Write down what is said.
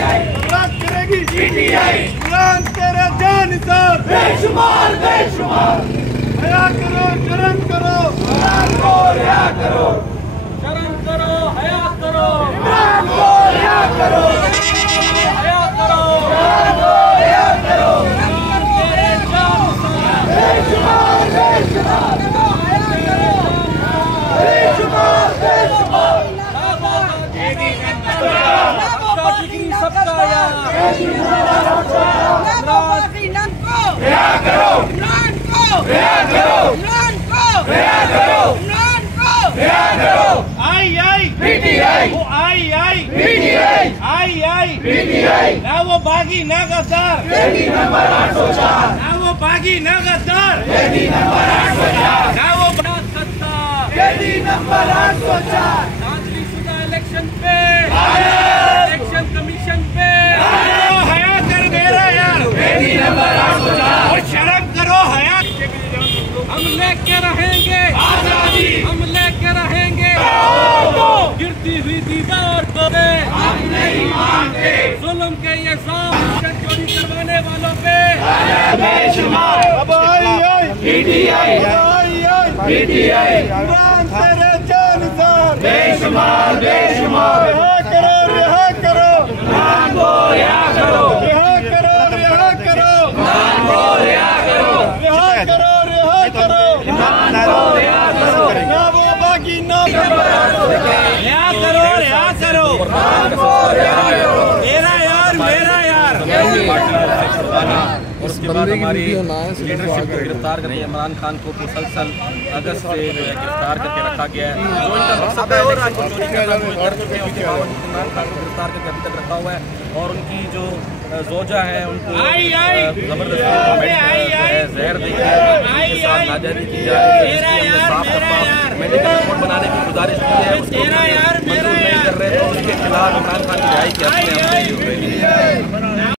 राज करेगी कुरान तेरे जानिसार बेशुमार हया करो शर्म करो कुरान को रिया करो शर्म करो हया करो कुरान को रिया करो हया करो कुरान को रिया करो कुरान तेरे जानिसार बेशुमार सबका यार ना वो बागी ना गद्दार नंबर 804 ना वो बागी ना गद्दार नंबर 804 ना वो सत्ता नंबर 804 इलेक्शन पे इलेक्शन कमीशन पे हया कर मेरा यार नंबर 804 और शर्म करो हया हम लेके रहेंगे आजादी हम लेके रहेंगे गिरती हुई दीवार को हम नहीं मानते जुल्म के ये सामने चोरी करवाने वालों पे PTI कुरान तेरे जानिसार बेशुमार रिहा करो कुरान को रिहा करो रिहा करो कुरान को रिहा करो ना वो बाकी ना रिहा करो कुरान को रिहा करो मेरा यार और उसके बाद हमारी लीडरशिप को गिरफ्तार करके इमरान खान को मुसलसल अगस्त से जो है गिरफ्तार करके रखा गया है। जो इनका मकसद है इलेक्शन को चोरी करना, उसके बावजूद इमरान खान को गिरफ्तार करके अभी तक रखा हुआ है और उनकी जो जोजा है उनको जबरदस्ती जहर देकर नाजायज की जा रही है। मेडिकल रिपोर्ट बनाने की गुजारिश की है, उसको मंजूर नहीं कर रहे तो उसके खिलाफ इमरान खान की रिहाई की